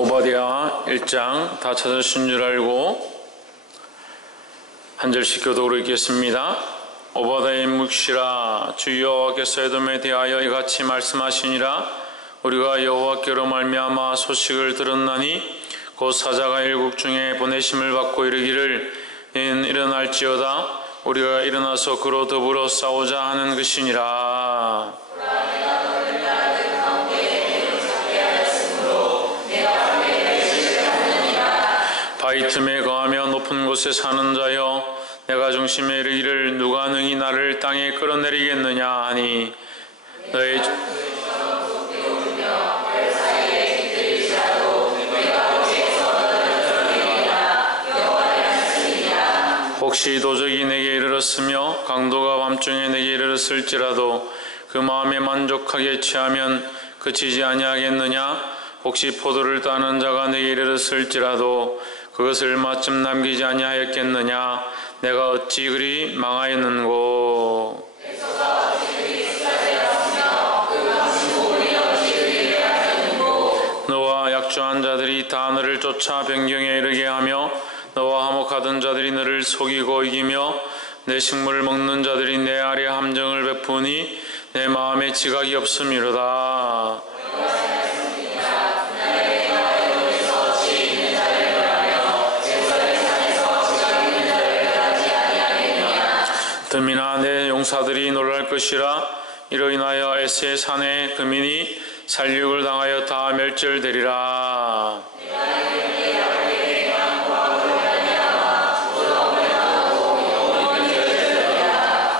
오바댜 1장 다 찾으신 줄 알고 한 절씩 교독으로 읽겠습니다. 오바댜의 묵시라. 주 여호와께서 에돔에 대하여 이같이 말씀하시니라. 우리가 여호와께로 말미암아 소식을 들었나니 곧 사자가 일국 중에 보내심을 받고 이르기를 이는 일어날지어다. 우리가 일어나서 그로 더불어 싸우자 하는 것이니라. 바위 틈에 거하며 높은 곳에 사는 자여, 내가 중심에 이르기를 누가 능히 나를 땅에 끌어내리겠느냐 하니 너의 혹시 도적이 내게 이르렀으며 강도가 밤중에 내게 이르렀을지라도 그 마음에 만족하게 취하면 그치지 아니하겠느냐? 혹시 포도를 따는 자가 내게 이르렀을지라도 그것을 마침 남기지 아니하였겠느냐? 내가 어찌 그리 망하였는고? 너와 약조한 자들이 다 너를 쫓아 변경에 이르게 하며 너와 화목하던 자들이 너를 속이고 이기며 내 식물을 먹는 자들이 내 아래 함정을 베푸니 내 마음에 지각이 없음이로다. 뜸이나 내 용사들이 놀랄 것이라. 이로 인하여 에스의 산에 금인이 살육을 당하여 다 멸절되리라.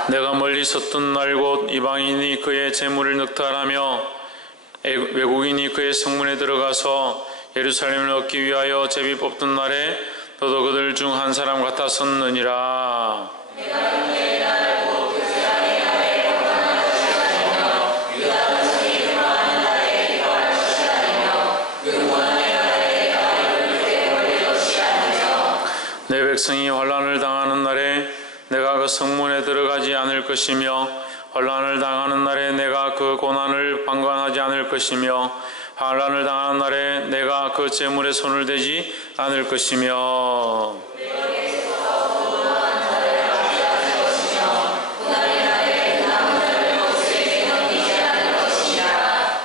내가 멀리 섰던 날 곧 이방인이 그의 재물을 늑탈하며 외국인이 그의 성문에 들어가서 예루살렘을 얻기 위하여 제비 뽑던 날에 너도 그들 중 한 사람 같았었느니라. 내 백성이 환난을 당하는 날에 내가 그 성문에 들어가지 않을 것이며 환난을 당하는 날에 내가 그 고난을 방관하지 않을 것이며 환난을 당하는 날에 내가 그 재물에 손을 대지 않을 것이며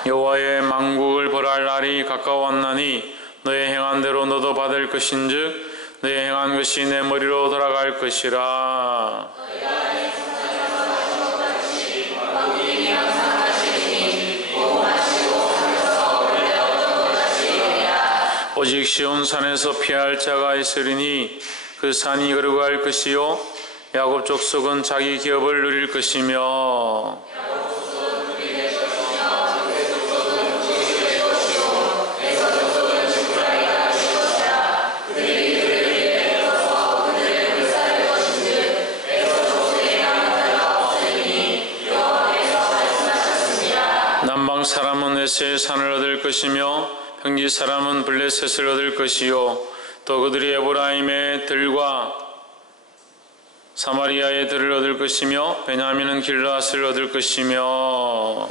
여호와의 만국을 벌할 날이 가까웠나니 너의 행한 대로 너도 받을 것인즉 너의 행한 것이 내 머리로 돌아갈 것이라. 오직 시온 산에서 피할 자가 있으리니 그 산이 거룩할 것이요 야곱 족속은 자기 기업을 누릴 것이며 남방 사람은 에스의 산을 얻을 것이며 평지 사람은 블레셋을 얻을 것이요 또 그들이 에브라임의 들과 사마리아의 들을 얻을 것이며 베냐민은 길르앗을 얻을 것이며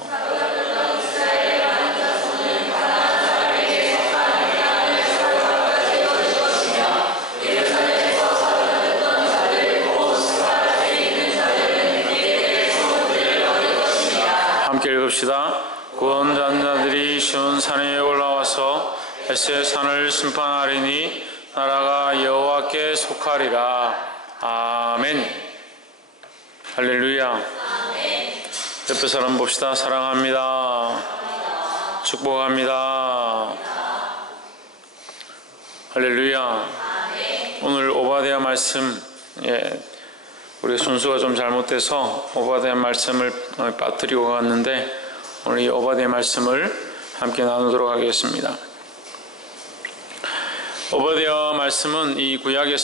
함께 읽읍시다. 구원받은 자들이 시온 산에 올라와서 에스의 산을 심판하리니 나라가 여호와께 속하리라. 아멘. 할렐루야. 아멘. 옆에 사람 봅시다. 사랑합니다. 축복합니다. 할렐루야. 아멘. 오늘 오바댜 말씀, 우리 순서가 좀 잘못돼서 오바댜 말씀을 빠뜨리고 갔는데 오늘 이 오바댜 말씀을 함께 나누도록 하겠습니다. 오바댜 말씀은 이 구약의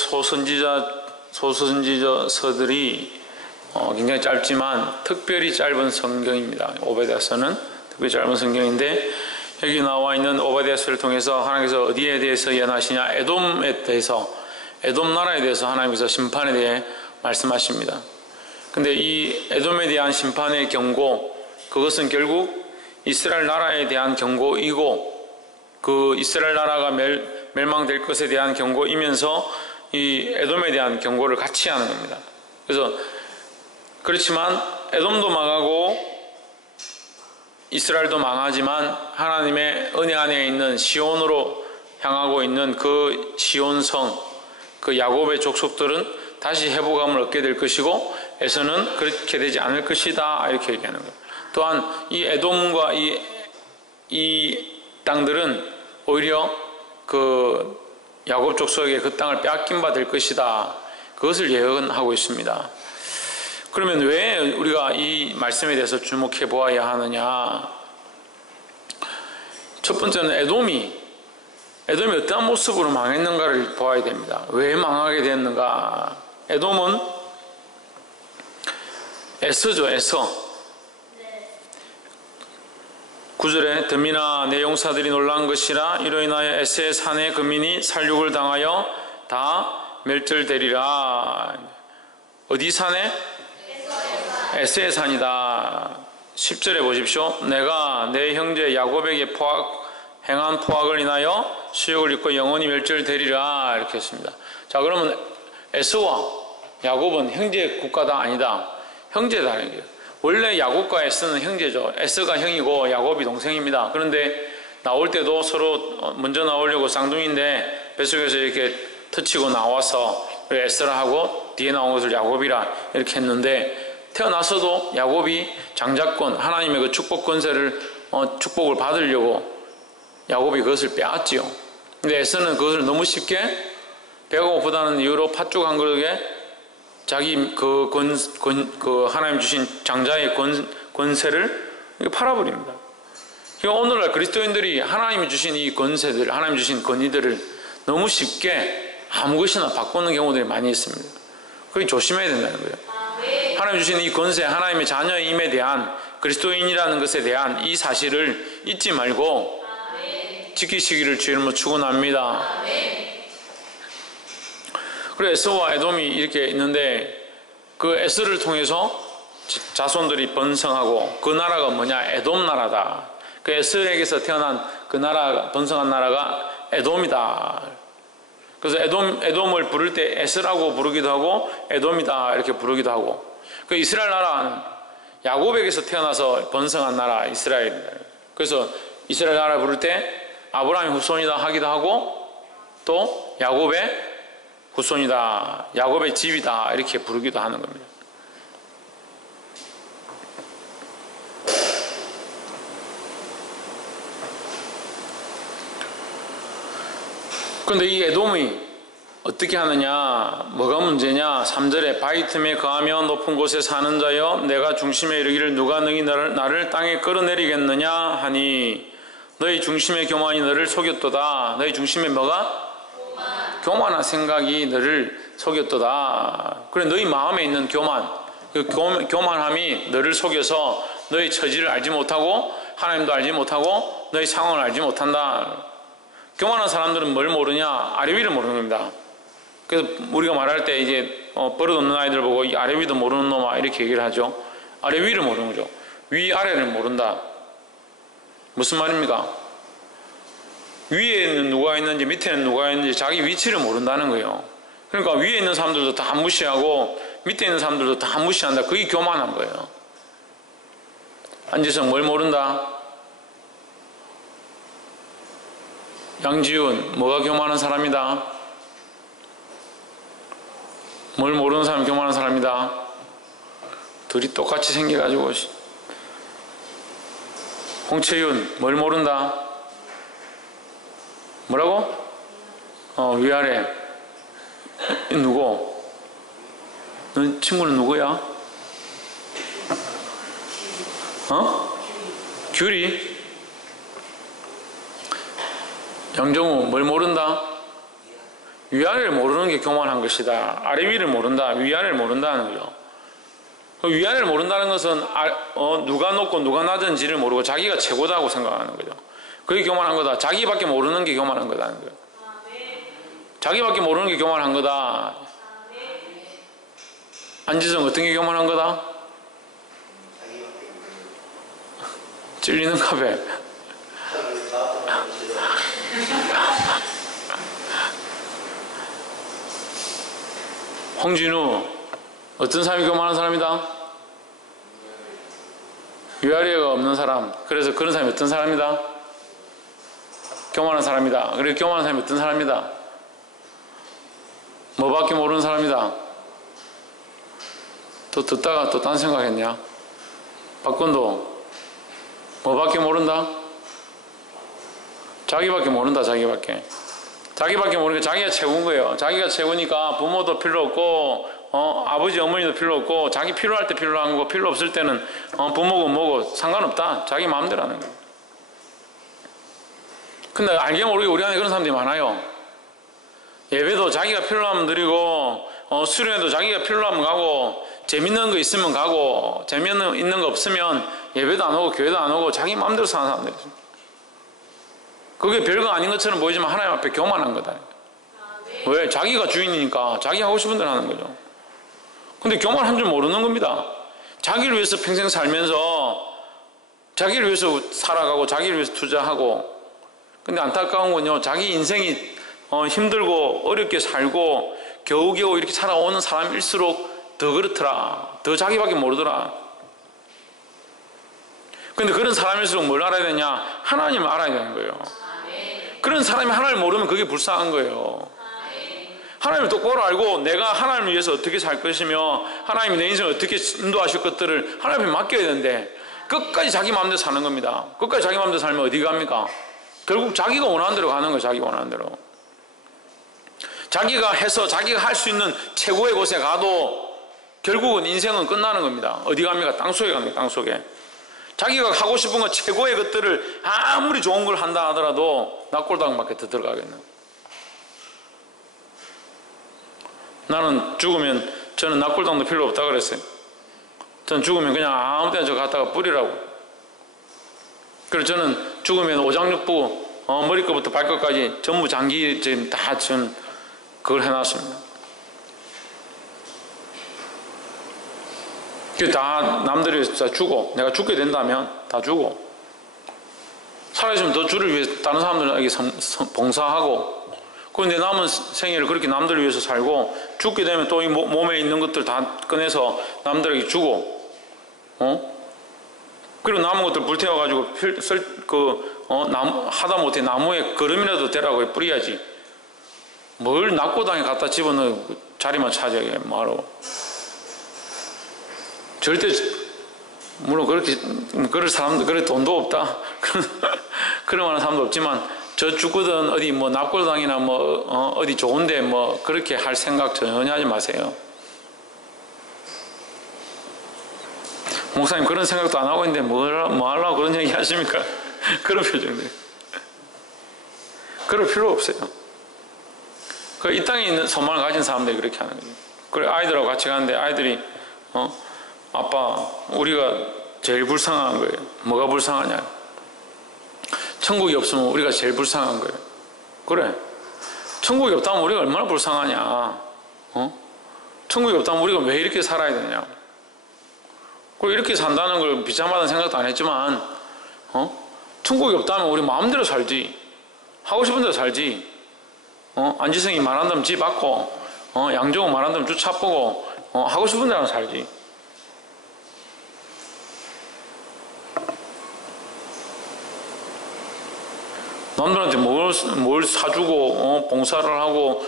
소선지서들이 굉장히 짧지만 특별히 짧은 성경입니다. 오바댜서는 특별히 짧은 성경인데 여기 나와 있는 오바댜서를 통해서 하나님께서 어디에 대해서 예언하시냐? 에돔에 대해서, 에돔 나라에 대해서 하나님께서 심판에 대해 말씀하십니다. 근데 이 에돔에 대한 심판의 경고, 그것은 결국 이스라엘 나라에 대한 경고이고 그 이스라엘 나라가 멸망될 것에 대한 경고이면서 이 에돔에 대한 경고를 같이 하는 겁니다. 그래서 그렇지만 에돔도 망하고 이스라엘도 망하지만 하나님의 은혜 안에 있는 시온으로 향하고 있는 그 시온성, 그 야곱의 족속들은 다시 회복감을 얻게 될 것이고 에서는 그렇게 되지 않을 것이다, 이렇게 얘기하는 거예요. 또한 이 에돔과 이 땅들은 오히려 그 야곱 족속에게 그 땅을 빼앗긴 바 될 것이다, 그것을 예언하고 있습니다. 그러면 왜 우리가 이 말씀에 대해서 주목해 보아야 하느냐? 첫 번째는 에돔이 어떠한 모습으로 망했는가를 보아야 됩니다. 왜 망하게 됐는가? 에돔은 에서죠, 에서. 9절에 덤이나 내 용사들이 놀란 것이라 이로 인하여 에서의 산의 거민이 살육을 당하여 다 멸절되리라. 어디 산에? 에서의 산이다. 10절에 보십시오. 내가 내 형제 야곱에게 행한 포악을 인하여 수욕을 입고 영원히 멸절되리라, 이렇게 했습니다. 자, 그러면 에서와 야곱은 형제 국가다, 아니다? 형제다. 원래 야곱과 에서는 형제죠. 에서가 형이고 야곱이 동생입니다. 그런데 나올 때도 서로 먼저 나오려고 쌍둥이인데 뱃속에서 이렇게 터치고 나와서 에서라 하고 뒤에 나온 것을 야곱이라 이렇게 했는데, 태어나서도 야곱이 장자권, 하나님의 그 축복 권세를 축복을 받으려고 야곱이 그것을 빼앗지요. 근데 에서는 그것을 너무 쉽게 배가 고프다는 이유로 팥죽 한 그릇에 자기 그 하나님 주신 장자의 권세를 팔아버립니다. 그러니까 오늘날 그리스도인들이 하나님이 주신 이 권세들, 하나님 주신 권위들을 너무 쉽게 아무 것이나 바꾸는 경우들이 많이 있습니다. 그게 조심해야 된다는 거예요. 하나님 주신 이 권세, 하나님의 자녀임에 대한, 그리스도인이라는 것에 대한 이 사실을 잊지 말고 지키시기를 주의 이름으로 축원합니다. 그래, 에서와 에돔이 이렇게 있는데 그 에서를 통해서 자손들이 번성하고, 그 나라가 뭐냐? 에돔 나라다. 그 에서에게서 태어난 그 나라, 번성한 나라가 에돔이다. 그래서 에돔을 부를 때 에서라고 부르기도 하고 에돔이다 이렇게 부르기도 하고, 그 이스라엘 나라는 야곱에게서 태어나서 번성한 나라 이스라엘입니다. 그래서 이스라엘 나라 부를 때 아브라함의 후손이다 하기도 하고, 또 야곱의 후손이다, 야곱의 집이다 이렇게 부르기도 하는 겁니다. 그런데 이 에돔이 어떻게 하느냐, 뭐가 문제냐? 3절에 바위 틈에 거하며 높은 곳에 사는 자여, 내가 중심에 이르기를 누가 능히 나를 땅에 끌어내리겠느냐 하니, 너희 중심의 교만이 너를 속였도다. 너희 중심의 뭐가? 교만한 생각이 너를 속였도다. 그래, 너희 마음에 있는 교만, 그 교만함이 너를 속여서 너희 처지를 알지 못하고 하나님도 알지 못하고 너희 상황을 알지 못한다. 교만한 사람들은 뭘 모르냐? 아래 위를 모르는 겁니다. 그래서 우리가 말할 때 이제 버릇없는 아이들 보고 이 아래 위도 모르는 놈아 이렇게 얘기를 하죠. 아래 위를 모르는 거죠. 위 아래를 모른다. 무슨 말입니까? 위에는 누가 있는지 밑에는 누가 있는지 자기 위치를 모른다는 거예요. 그러니까 위에 있는 사람들도 다 무시하고 밑에 있는 사람들도 다 무시한다. 그게 교만한 거예요. 안지성 뭘 모른다? 양지훈 뭐가 교만한 사람이다? 뭘 모르는 사람이 교만한 사람이다? 둘이 똑같이 생겨가지고. 홍채윤 뭘 모른다? 뭐라고? 위아래. 누구? 너 친구는 누구야? 규리? 양정우 뭘 모른다? 위아래를 모르는 게 교만한 것이다. 아래 위를 모른다. 위아래를 모른다는 거죠. 위아래를 모른다는 것은 누가 높고 누가 낮은지를 모르고 자기가 최고다고 생각하는 거죠. 그게 교만한 거다. 자기밖에 모르는 게 교만한 거다는 거예요. 자기밖에 모르는 게 교만한 거다. 안지성 어떤 게 교만한 거다? 찔리는 카페. 홍진우 어떤 사람이 교만한 사람이다? 위아래가 없는 사람. 그래서 그런 사람이 어떤 사람이다? 교만한 사람이다. 그리고 교만한 사람이 어떤 사람이다? 뭐밖에 모르는 사람이다. 또 듣다가 또 딴 생각했냐? 박건도 뭐밖에 모른다? 자기밖에 모른다. 자기밖에 모르니까 자기가 최고인 거예요. 자기가 최고니까 부모도 필요 없고 아버지 어머니도 필요 없고 자기 필요할 때 필요한 거고 필요 없을 때는 부모고 뭐고 상관없다. 자기 마음대로 하는 거예요. 근데 알게 모르게 우리 안에 그런 사람들이 많아요. 예배도 자기가 필요하면 드리고 수련회도 자기가 필요하면 가고 재밌는 거 있으면 가고 재미있는 거 없으면 예배도 안 오고 교회도 안 오고 자기 마음대로 사는 사람들이 있어요. 그게 별거 아닌 것처럼 보이지만 하나님 앞에 교만한 거다. 왜? 자기가 주인이니까 자기 하고 싶은 대로 하는 거죠. 근데 교만한 줄 모르는 겁니다. 자기를 위해서 평생 살면서 자기를 위해서 살아가고 자기를 위해서 투자하고, 근데 안타까운 건요, 자기 인생이 힘들고 어렵게 살고 겨우겨우 이렇게 살아오는 사람일수록 더 그렇더라. 더 자기밖에 모르더라. 근데 그런 사람일수록 뭘 알아야 되냐? 하나님을 알아야 되는 거예요. 그런 사람이 하나님을 모르면 그게 불쌍한 거예요. 하나님을 똑바로 알고 내가 하나님을 위해서 어떻게 살 것이며 하나님이 내 인생을 어떻게 인도하실 것들을 하나님 앞에 맡겨야 되는데 끝까지 자기 마음대로 사는 겁니다. 끝까지 자기 마음대로 살면 어디 갑니까? 결국 자기가 원하는 대로 가는 거예요. 자기가 원하는 대로. 자기가 해서 자기가 할 수 있는 최고의 곳에 가도 결국은 인생은 끝나는 겁니다. 어디 갑니까? 땅속에 갑니다. 땅속에. 자기가 하고 싶은 것 최고의 것들을 아무리 좋은 걸 한다 하더라도 낙골당밖에 더 들어가겠네. 나는 죽으면 저는 낙골당도 필요 없다 그랬어요. 저는 죽으면 그냥 아무 데나 저 갖다가 뿌리라고. 그래서 저는 죽으면 오장육부 머리끝부터 발끝까지 전부 장기 지금 다 전 그걸 해놨습니다. 다 남들이 다 주고 내가 죽게 된다면 다 주고 살아있으면 더 주를 위해 다른 사람들에게 봉사하고 그런데 남은 생애를 그렇게 남들을 위해서 살고 죽게 되면 또 이 몸에 있는 것들 다 꺼내서 남들에게 주고 그리고 남은 것들 불태워가지고 하다못해 나무에 거름이라도 되라고 뿌려야지 뭘 낙고당에 갖다 집어넣어 자리만 차지하게 말하고 절대 물론 그렇게 그럴 사람도 그래 돈도 없다 그럴 만한 사람도 없지만 저 죽거든 어디 뭐 납골당이나 뭐 어디 좋은데 뭐 그렇게 할 생각 전혀 하지 마세요. 목사님 그런 생각도 안 하고 있는데 뭐 하려고 그런 얘기 하십니까? 그런 표정들. 그럴 필요 없어요. 이 땅에 있는 소망을 가진 사람들이 그렇게 하는 거죠. 그래 아이들하고 같이 가는데 아이들이 아빠 우리가 제일 불쌍한 거예요. 뭐가 불쌍하냐? 천국이 없으면 우리가 제일 불쌍한 거예요. 그래 천국이 없다면 우리가 얼마나 불쌍하냐? 천국이 없다면 우리가 왜 이렇게 살아야 되냐? 그리고 이렇게 산다는 걸 비참하다는 생각도 안 했지만 천국이 없다면 우리 마음대로 살지. 하고 싶은 대로 살지. 안지성이 말한다면 집 받고 양정호 말한다면 주차 보고 하고 싶은 대로 살지. 남들한테 뭘 사주고 봉사를 하고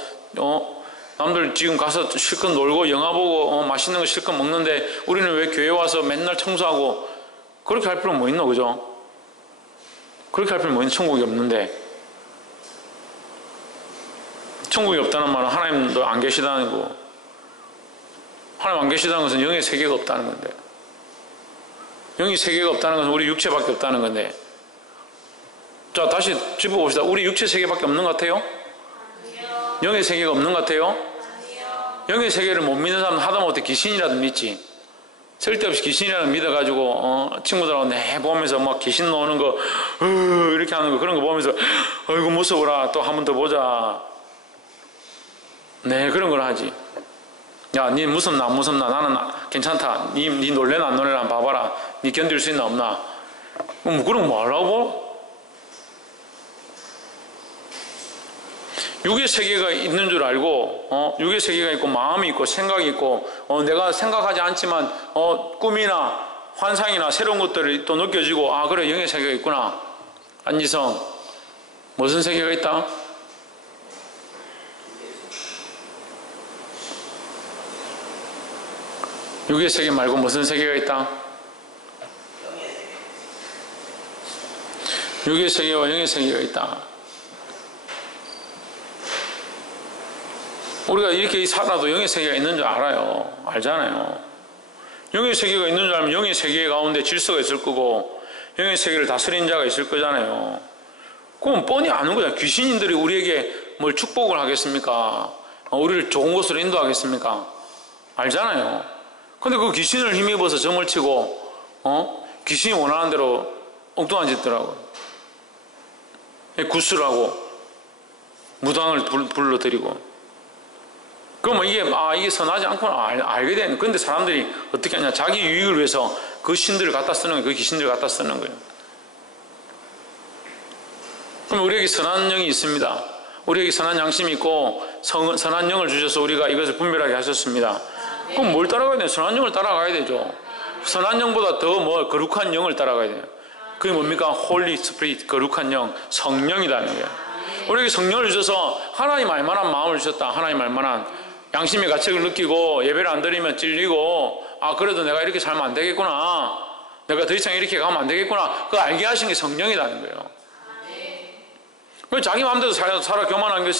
남들 지금 가서 실컷 놀고 영화 보고 맛있는 거 실컷 먹는데 우리는 왜 교회 와서 맨날 청소하고 그렇게 할 필요는 뭐 있노? 그죠? 그렇게 할 필요는 뭐 있노? 천국이 없는데. 천국이 없다는 말은 하나님도 안 계시다는 거고 하나님 안 계시다는 것은 영의 세계가 없다는 건데 영의 세계가 없다는 것은 우리 육체밖에 없다는 건데 자 다시 짚어봅시다. 우리 육체 세계밖에 없는 것 같아요? 아니요. 영의 세계가 없는 것 같아요? 아니요. 영의 세계를 못 믿는 사람은 하다못해 귀신이라도 믿지. 쓸데없이 귀신이라도 믿어가지고 친구들하고 내 보면서 막 귀신 나오는 거 이렇게 하는 거 그런 거 보면서 아이고 무서워라 또 한 번 더 보자. 네 그런 걸 하지. 야 니 무섭나 안 무섭나 나는 괜찮다. 니 놀래나 안 놀래나 봐봐라. 니 견딜 수 있나 없나. 뭐 그런 거 뭐 하려고? 육의 세계가 있는 줄 알고 육의 세계가 있고 마음이 있고 생각이 있고 내가 생각하지 않지만 꿈이나 환상이나 새로운 것들이 또 느껴지고 아 그래 영의 세계가 있구나. 안지성 무슨 세계가 있다? 육의 세계 말고 무슨 세계가 있다? 육의 세계와 영의 세계가 있다. 우리가 이렇게 살아도 영의 세계가 있는 줄 알아요. 알잖아요. 영의 세계가 있는 줄 알면 영의 세계 가운데 질서가 있을 거고 영의 세계를 다스리는 자가 있을 거잖아요. 그럼 뻔히 아는 거잖아요. 귀신인들이 우리에게 뭘 축복을 하겠습니까? 우리를 좋은 곳으로 인도하겠습니까? 알잖아요. 근데 그 귀신을 힘입어서 점을 치고 귀신이 원하는 대로 엉뚱한 짓더라고요. 구슬을 하고 무당을 불러들이고 그러면 이게 선하지 않구나 알게 되는. 근데 사람들이 어떻게 하냐? 자기 유익을 위해서 그 신들을 갖다 쓰는 거예요. 그 귀신들을 갖다 쓰는 거예요. 그럼 우리에게 선한 영이 있습니다. 우리에게 선한 양심이 있고 선한 영을 주셔서 우리가 이것을 분별하게 하셨습니다. 그럼 뭘 따라가야 돼요? 선한 영을 따라가야 되죠. 선한 영보다 더 거룩한 영을 따라가야 돼요. 그게 뭡니까? 홀리 스피릿, 거룩한 영, 성령이라는 거예요. 우리에게 성령을 주셔서 하나님 알만한 마음을 주셨다. 하나님 알만한 양심의 가책을 느끼고 예배를 안 드리면 찔리고 아 그래도 내가 이렇게 살면 안 되겠구나. 내가 더 이상 이렇게 가면 안 되겠구나. 그거 알게 하신 게 성령이라는 거예요. 자기 마음대로 살아 교만한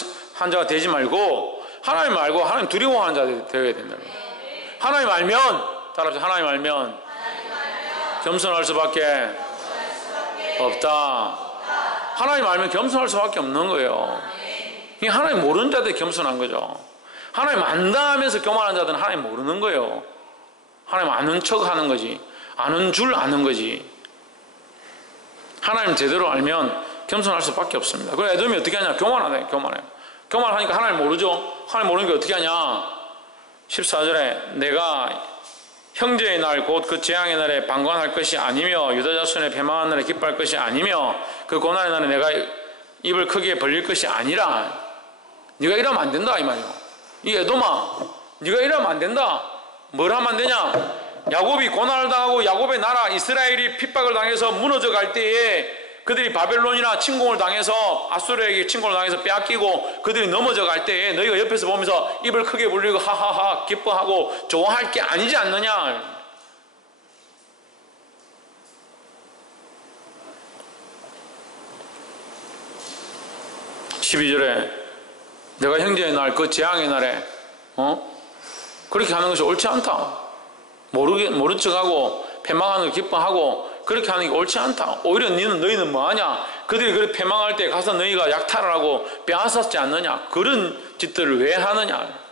자가 되지 말고 하나님 알고 하나님 두려워하는 자가 되어야 된다는 거예요. 하나님 알면 따라합시다. 하나님 알면 겸손할 수밖에 없다. 하나님 알면 겸손할 수밖에 없는 거예요. 하나님 모르는 자들이 겸손한 거죠. 하나님 안다 하면서 교만한 자들은 하나님 모르는 거예요. 하나님 아는 척 하는 거지. 아는 줄 아는 거지. 하나님 제대로 알면 겸손할 수밖에 없습니다. 그래 에돔이 어떻게 하냐? 교만하네. 교만하니까 하나님 모르죠. 하나님 모르니까 어떻게 하냐? 14절에 내가 형제의 날 곧 그 재앙의 날에 방관할 것이 아니며 유다 자손의 패망한 날에 기뻐할 것이 아니며 그 고난의 날에 내가 입을 크게 벌릴 것이 아니라. 네가 이러면 안 된다 이 말이요. 이 에돔아 네가 이러면 안 된다. 뭘 하면 안 되냐? 야곱이 고난을 당하고 야곱의 나라 이스라엘이 핍박을 당해서 무너져 갈 때에 그들이 바벨론이나 침공을 당해서 아수르에게 침공을 당해서 빼앗기고 그들이 넘어져 갈 때에 너희가 옆에서 보면서 입을 크게 벌리고 하하하 기뻐하고 좋아할 게 아니지 않느냐. 12절에 내가 형제의 날 그 재앙의 날에 그렇게 하는 것이 옳지 않다. 모른 척하고 패망하는 걸 기뻐하고 그렇게 하는 게 옳지 않다. 오히려 너희는 뭐하냐? 그들이 그렇게 패망할 때 가서 너희가 약탈을 하고 빼앗았지 않느냐? 그런 짓들을 왜 하느냐?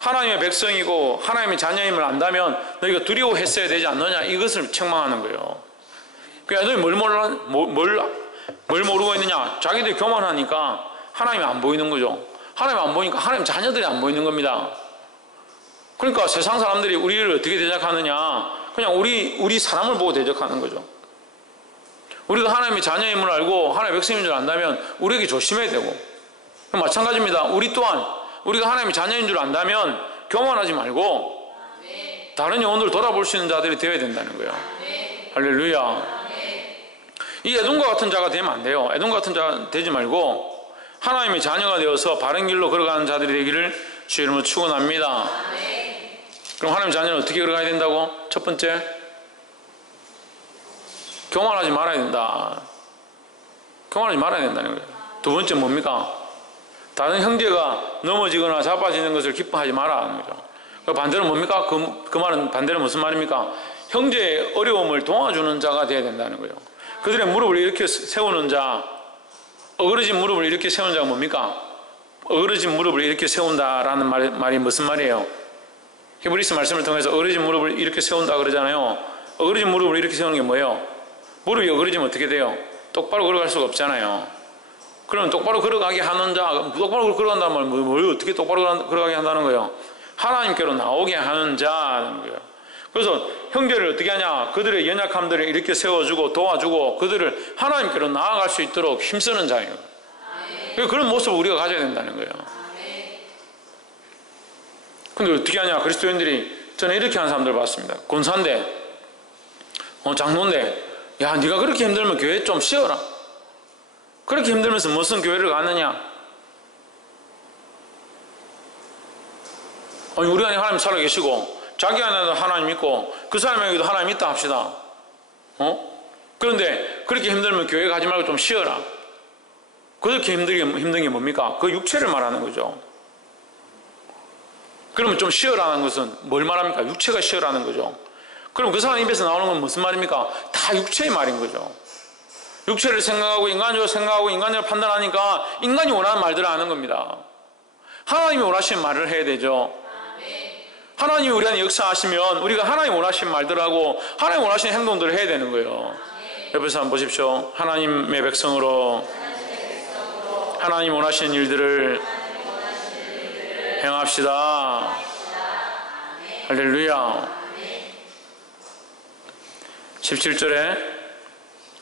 하나님의 백성이고 하나님의 자녀임을 안다면 너희가 두려워했어야 되지 않느냐? 이것을 책망하는 거예요. 그러니까 너희 뭘 모르고 있느냐? 자기들이 교만하니까 하나님이 안 보이는 거죠. 하나님 안 보니까 하나님 자녀들이 안 보이는 겁니다. 그러니까 세상 사람들이 우리를 어떻게 대적하느냐? 그냥 우리 사람을 보고 대적하는 거죠. 우리가 하나님의 자녀임을 알고 하나님의 백성인 줄 안다면 우리에게 조심해야 되고 마찬가지입니다. 우리 또한 우리가 하나님의 자녀인 줄 안다면 교만하지 말고 다른 영혼들을 돌아볼 수 있는 자들이 되어야 된다는 거예요. 할렐루야. 이 에돔과 같은 자가 되면 안 돼요. 에돔 같은 자가 되지 말고 하나님의 자녀가 되어서 바른 길로 걸어가는 자들이 되기를 주의 이름으로 축원합니다. 그럼 하나님의 자녀는 어떻게 걸어가야 된다고? 첫 번째, 교만하지 말아야 된다. 교만하지 말아야 된다는 거예요. 두 번째 뭡니까? 다른 형제가 넘어지거나 자빠지는 것을 기뻐하지 말아라는 거죠. 그 반대로 뭡니까? 그 말은 반대로 무슨 말입니까? 형제의 어려움을 도와주는 자가 되어야 된다는 거예요. 그들의 무릎을 이렇게 세우는 자, 어그러진 무릎을 이렇게 세우는 자가 뭡니까? 어그러진 무릎을 이렇게 세운다라는 말이 무슨 말이에요? 히브리서 말씀을 통해서 어그러진 무릎을 이렇게 세운다 그러잖아요. 어그러진 무릎을 이렇게 세우는 게 뭐예요? 무릎이 어그러지면 어떻게 돼요? 똑바로 걸어갈 수가 없잖아요. 그러면 똑바로 걸어가게 하는 자, 똑바로 걸어간다는 말은 뭘 어떻게 똑바로 걸어가게 한다는 거예요? 하나님께로 나오게 하는 자라는 거예요. 그래서 형제를 어떻게 하냐? 그들의 연약함들을 이렇게 세워주고 도와주고 그들을 하나님께로 나아갈 수 있도록 힘쓰는 자예요. 그런 모습을 우리가 가져야 된다는 거예요. 근데 어떻게 하냐? 그리스도인들이, 저는 이렇게 하는 사람들 봤습니다. 권사인데, 장로인데, 야, 네가 그렇게 힘들면 교회 좀 쉬어라. 그렇게 힘들면서 무슨 교회를 가느냐? 아니, 우리 안에 하나님 살아계시고 자기 안에도 하나님 있고 그 사람에게도 하나님 있다 합시다. 그런데 그렇게 힘들면 교회 가지 말고 좀 쉬어라. 그렇게 힘든 게 뭡니까? 그 육체를 말하는 거죠. 그러면 좀 쉬어라는 것은 뭘 말합니까? 육체가 쉬어라는 거죠. 그럼 그 사람 입에서 나오는 건 무슨 말입니까? 다 육체의 말인 거죠. 육체를 생각하고 인간적으로 생각하고 인간적으로 판단하니까 인간이 원하는 말들을 하는 겁니다. 하나님이 원하시는 말을 해야 되죠. 하나님이 우리 안에 역사하시면 우리가 하나님 원하시는 말들을 하고 하나님 원하시는 행동들을 해야 되는 거예요. 옆에서 한번 보십시오. 하나님의 백성으로 하나님 원하시는 일들을 행합시다. 할렐루야. 17절에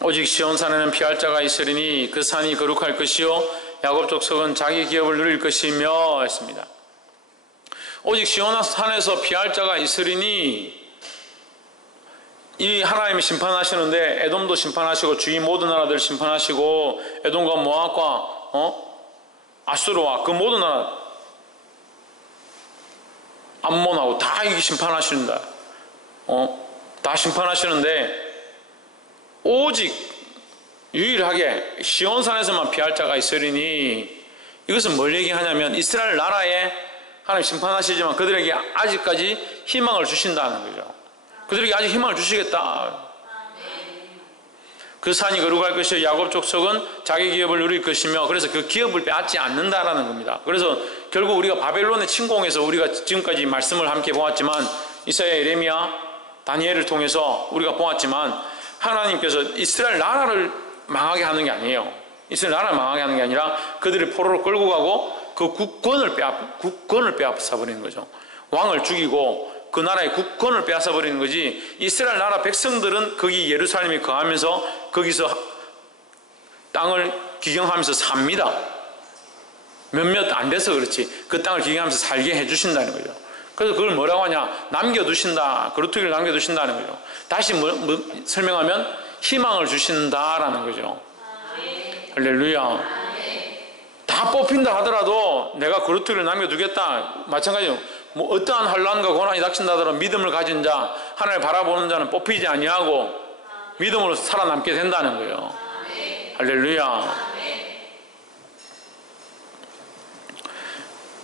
오직 시온산에는 피할 자가 있으리니 그 산이 거룩할 것이요 야곱 족속은 자기 기업을 누릴 것이며 했습니다. 오직 시온산에서 피할 자가 있으리니, 이 하나님이 심판하시는데 에돔도 심판하시고 주위 모든 나라들 심판하시고 에돔과 모압과 아수르와 그 모든 나라 암몬하고 다 이게 심판하시는다. 다 심판하시는데 오직 유일하게 시온산에서만 피할 자가 있으리니, 이것은 뭘 얘기하냐면 이스라엘 나라에 하나님 심판하시지만 그들에게 아직까지 희망을 주신다는 거죠. 그들에게 아직 희망을 주시겠다. 그 산이 거룩할 것이요 야곱 족속은 자기 기업을 누릴 것이며, 그래서 그 기업을 빼앗지 않는다라는 겁니다. 그래서 결국 우리가 바벨론의 침공에서 우리가 지금까지 말씀을 함께 보았지만, 이사야, 예레미야, 다니엘을 통해서 우리가 보았지만, 하나님께서 이스라엘 나라를 망하게 하는 게 아니에요. 이스라엘 나라를 망하게 하는 게 아니라 그들을 포로로 끌고 가고 그 국권을 빼앗아 버리는 거죠. 왕을 죽이고 그 나라의 국권을 빼앗아 버리는 거지. 이스라엘 나라 백성들은 거기 예루살렘에 거하면서 거기서 땅을 기경하면서 삽니다. 몇몇 안 돼서 그렇지 그 땅을 기경하면서 살게 해주신다는 거죠. 그래서 그걸 뭐라고 하냐? 남겨두신다. 그루터기를 남겨두신다는 거죠. 다시 설명하면 희망을 주신다라는 거죠. 할렐루야. 다 뽑힌다 하더라도 내가 그루터기를 남겨두겠다. 마찬가지로 뭐 어떠한 환난과 고난이 닥친다 하더라도 믿음을 가진 자, 하나님을 바라보는 자는 뽑히지 아니하고 믿음으로 살아남게 된다는 거예요. 할렐루야.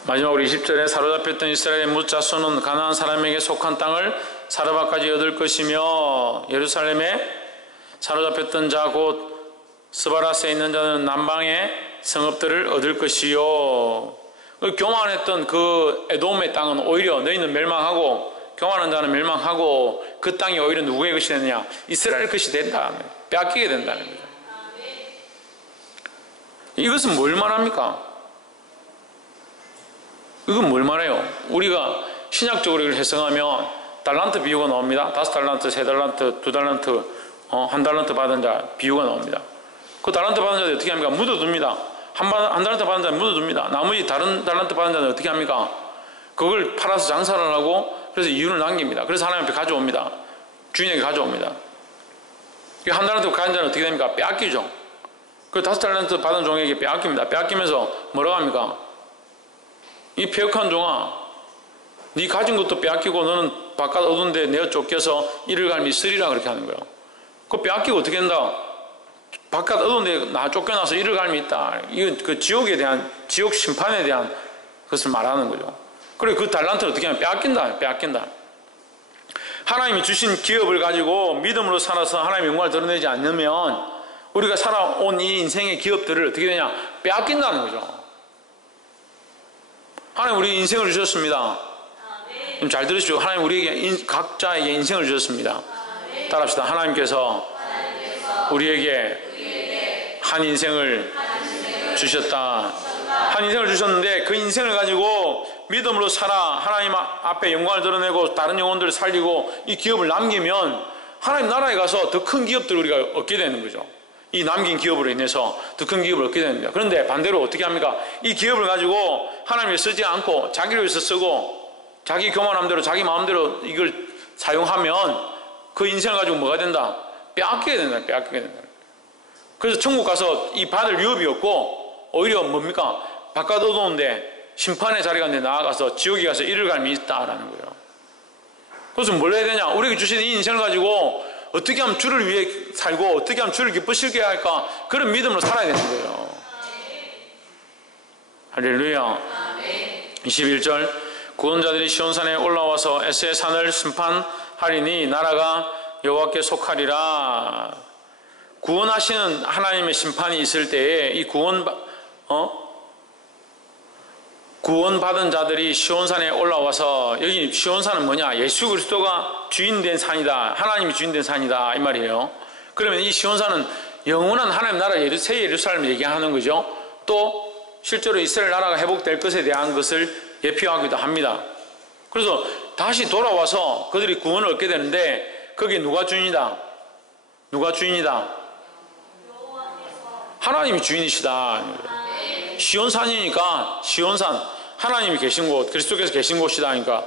마지막으로 20절에 사로잡혔던 이스라엘의 뭇자손은 가나안 사람에게 속한 땅을 사르밧까지 얻을 것이며, 예루살렘에 사로잡혔던 자 곧 스바라스에 있는 자는 남방의 성읍들을 얻을 것이요. 교만했던 그 에돔의 땅은 오히려 너희는 멸망하고 교만한 자는 멸망하고 그 땅이 오히려 누구의 것이 되느냐? 이스라엘 것이 된다. 빼앗기게 된다는 거죠. 이것은 뭘 말합니까? 이건 뭘 말해요? 우리가 신약적으로 이걸 해석하면 달란트 비유가 나옵니다. 5달란트, 3달란트, 2달란트, 1달란트 받은 자 비유가 나옵니다. 그 달란트 받은 자들 어떻게 합니까? 묻어둡니다. 한 달란트 받은 자는 묻어둡니다. 나머지 다른 달란트 받은 자는 어떻게 합니까? 그걸 팔아서 장사를 하고 그래서 이윤을 남깁니다. 그래서 하나님 앞에 가져옵니다. 주인에게 가져옵니다. 한 달란트 가진 자는 어떻게 됩니까? 빼앗기죠. 그 5달란트 받은 종에게 빼앗깁니다. 빼앗기면서 뭐라고 합니까? 이 폐역한 종아, 네 가진 것도 빼앗기고 너는 바깥 어두운 데 내어 쫓겨서 이를 갈미 쓰리라 그렇게 하는 거예요. 그거 빼앗기고 어떻게 된다? 바깥 어두운 데 나 쫓겨나서 이를 갈미 있다. 이건 그 지옥에 대한, 지옥 심판에 대한 것을 말하는 거죠. 그리고 그 달란트를 어떻게 하면 빼앗긴다. 하나님이 주신 기업을 가지고 믿음으로 살아서 하나님의 영광을 드러내지 않으면 우리가 살아온 이 인생의 기업들을 어떻게 되냐? 빼앗긴다는 거죠. 하나님 우리 인생을 주셨습니다. 잘 들으십시오. 하나님 우리에게 각자에게 인생을 주셨습니다. 따라합시다. 하나님께서 우리에게 한 인생을 주셨다. 한 인생을 주셨는데 그 인생을 가지고 믿음으로 살아 하나님 앞에 영광을 드러내고 다른 영혼들을 살리고 이 기업을 남기면 하나님 나라에 가서 더 큰 기업들을 우리가 얻게 되는 거죠. 이 남긴 기업으로 인해서 더 큰 기업을 얻게 됩니다. 그런데 반대로 어떻게 합니까? 이 기업을 가지고 하나님을 쓰지 않고 자기를 위해서 쓰고 자기 교만함대로 자기 마음대로 이걸 사용하면 그 인생을 가지고 뭐가 된다? 빼앗기게 된다. 빼앗기게 된다. 그래서 천국 가서 이 받을 유업이 없고 오히려 뭡니까? 바깥 어두운데 심판의 자리가 내 나아가서 지옥에 가서 이를 갈미 있다라는 거예요. 그래서 뭘 해야 되냐? 우리에게 주신 이 인생을 가지고 어떻게 하면 주를 위해 살고 어떻게 하면 주를 기쁘시게 할까? 그런 믿음으로 살아야 되는 거예요. 할렐루야. 21절 구원자들이 시온산에 올라와서 에스의 산을 심판하리니 나라가 여호와께 속하리라. 구원하시는 하나님의 심판이 있을 때에 이 구원받은 자들이 시온산에 올라와서, 여기 시온산은 뭐냐? 예수 그리스도가 주인된 산이다. 하나님이 주인된 산이다. 이 말이에요. 그러면 이 시온산은 영원한 하나님 나라 새 예루살렘을 얘기하는 거죠. 또 실제로 이스라엘 나라가 회복될 것에 대한 것을 예표하기도 합니다. 그래서 다시 돌아와서 그들이 구원을 얻게 되는데 거기에 누가 주인이다? 누가 주인이다? 하나님이 주인이시다. 시온산이니까 시온산, 하나님이 계신 곳, 그리스도께서 계신 곳이다 하니까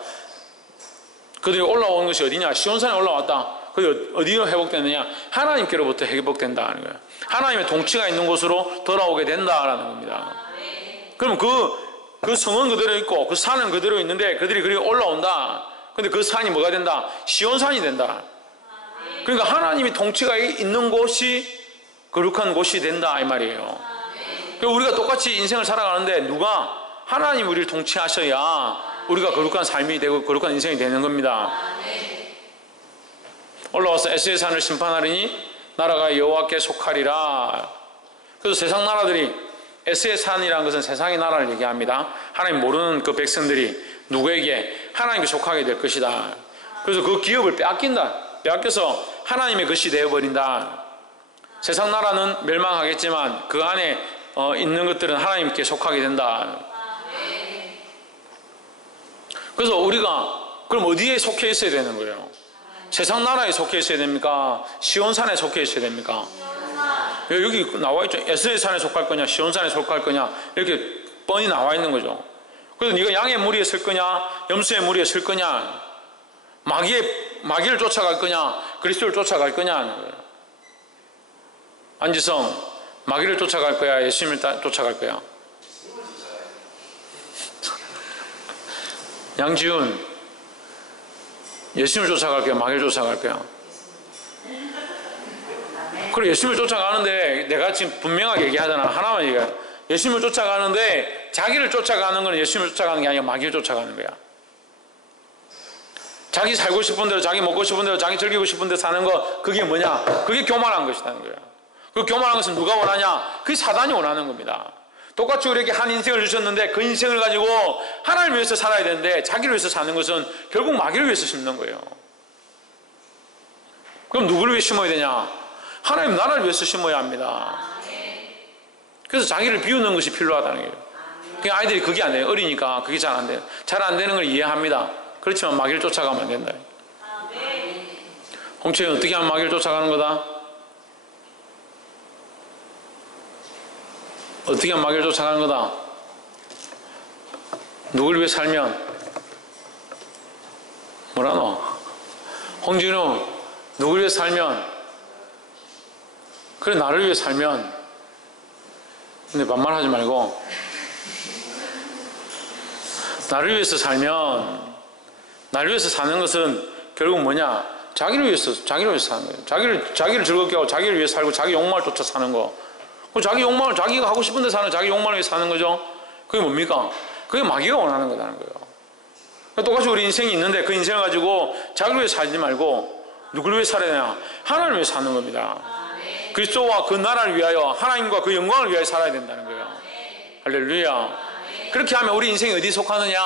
그들이 올라온 것이 어디냐? 시온산에 올라왔다. 그게 어디로 회복되느냐? 하나님께로부터 회복된다 하는 거예요. 하나님의 통치가 있는 곳으로 돌아오게 된다라는 겁니다. 그럼 그 성은 그대로 있고 그 산은 그대로 있는데 그들이 그리 올라온다. 근데 그 산이 뭐가 된다? 시온산이 된다. 그러니까 하나님이 통치가 있는 곳이 거룩한 곳이 된다 이 말이에요. 그러니까 우리가 똑같이 인생을 살아가는데 누가 하나님 우리를 통치하셔야 우리가 거룩한 삶이 되고 거룩한 인생이 되는 겁니다. 올라와서 에스의 산을 심판하리니 나라가 여호와께 속하리라. 그래서 세상 나라들이, 에스의 산이라는 것은 세상의 나라를 얘기합니다. 하나님 모르는 그 백성들이 누구에게? 하나님께 속하게 될 것이다. 그래서 그 기업을 빼앗긴다. 빼앗겨서 하나님의 것이 되어버린다. 세상 나라는 멸망하겠지만 그 안에 있는 것들은 하나님께 속하게 된다. 그래서 우리가 그럼 어디에 속해 있어야 되는 거예요? 세상 나라에 속해 있어야 됩니까? 시온산에 속해 있어야 됩니까? 여기 나와 있죠. 에스의 산에 속할 거냐 시온산에 속할 거냐 이렇게 뻔히 나와 있는 거죠. 그래서 네가 양의 무리에 설 거냐 염소의 무리에 설 거냐, 마귀를 쫓아갈 거냐 그리스도를 쫓아갈 거냐 하는 거예요. 안지성, 마귀를 쫓아갈 거야 예수님을 쫓아갈 거야? 양지훈, 예수님을 쫓아갈 거야 마귀를 쫓아갈 거야? 그래, 예수님을 쫓아가는데 내가 지금 분명하게 얘기하잖아. 하나만 얘기해. 예수님을 쫓아가는데 자기를 쫓아가는 건 예수님을 쫓아가는 게 아니라 마귀를 쫓아가는 거야. 자기 살고 싶은 대로, 자기 먹고 싶은 대로, 자기 즐기고 싶은 대로 사는 거, 그게 뭐냐? 그게 교만한 것이라는 거야. 그 교만한 것은 누가 원하냐? 그게 사단이 원하는 겁니다. 똑같이 우리에게 한 인생을 주셨는데 그 인생을 가지고 하나님을 위해서 살아야 되는데 자기를 위해서 사는 것은 결국 마귀를 위해서 심는 거예요. 그럼 누구를 위해 심어야 되냐? 하나님 나라를 위해서 심어야 합니다. 그래서 자기를 비우는 것이 필요하다는 거예요. 그러니까 아이들이 그게 안 돼요. 어리니까 그게 잘 안 돼요. 잘 안 되는 걸 이해합니다. 그렇지만 마귀를 쫓아가면 안 된다. 홍채는 어떻게 하면 마귀를 쫓아가는 거다? 어떻게 하면 마귀를 쫓아가는 거다? 누굴 위해 살면? 뭐라노? 홍진우, 누굴 위해 살면? 그래, 나를 위해 살면. 근데 반말하지 말고 나를 위해서 살면, 나를 위해서 사는 것은 결국 뭐냐? 자기를 위해서 사는 거예요. 자기를 즐겁게 하고 자기를 위해 살고 자기 욕망을 쫓아 사는 거. 자기 욕망을, 자기가 하고 싶은 데 사는, 자기 욕망을 위해 사는 거죠. 그게 뭡니까? 그게 마귀가 원하는 거라는 거예요. 똑같이 우리 인생이 있는데 그 인생을 가지고 자기를 위해 살지 말고 누구를 위해 살아야 되냐? 하나님을 위해 사는 겁니다. 그리스도와 그 나라를 위하여, 하나님과 그 영광을 위하여 살아야 된다는 거예요. 할렐루야. 그렇게 하면 우리 인생이 어디 속하느냐?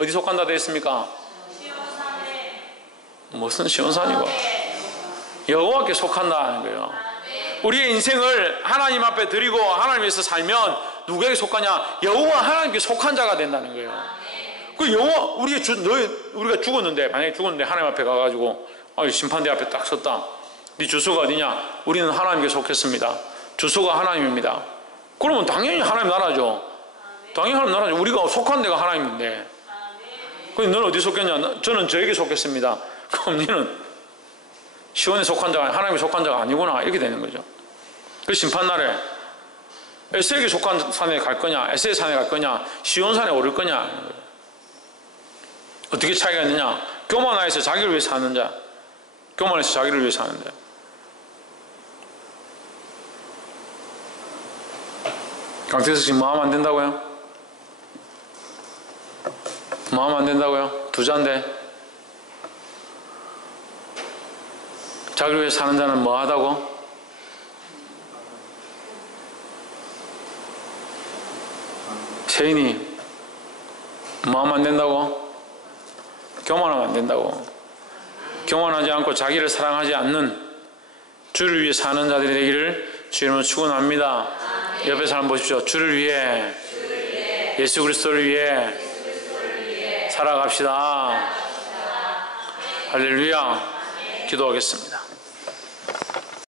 어디 속한다 되어 있습니까? 무슨 시온산이고? 여호와께 속한다는 거예요. 우리의 인생을 하나님 앞에 드리고 하나님 위해서 살면 누구에게 속하냐? 여호와 하나님께 속한 자가 된다는 거예요. 그 여호와, 우리가 죽었는데, 만약에 죽었는데 하나님 앞에 가가지고 심판대 앞에 딱 섰다. 네 주소가 어디냐? 우리는 하나님께 속했습니다. 주소가 하나님입니다. 그러면 당연히 하나님 나라죠. 당연히 하나님 나라죠. 우리가 속한 데가 하나님인데. 그럼 너는 어디 속했냐? 저는 저에게 속했습니다. 그럼 너는 시온에 속한 자가 하나님에 속한 자가 아니구나. 이렇게 되는 거죠. 그 심판날에 에스에게 속한 산에 갈 거냐, 에스의 산에 갈 거냐, 시온 산에 오를 거냐. 어떻게 차이가 있느냐? 교만해서 자기를 위해 사는 자, 교만해서 자기를 위해 사는 자. 강태석 씨 뭐 하면 안 된다고요? 뭐 하면 안 된다고요? 두자인데. 자기를 위해 사는 자는 뭐 하다고? 세인이 뭐 하면 안 된다고? 교만하면 안 된다고. 교만하지 않고 자기를 사랑하지 않는 주를 위해 사는 자들이 되기를 주님으로 축원합니다. 옆에 사람 보십시오. 주를 위해, 예수 그리스도를 위해 살아갑시다. 할렐루야. 기도하겠습니다.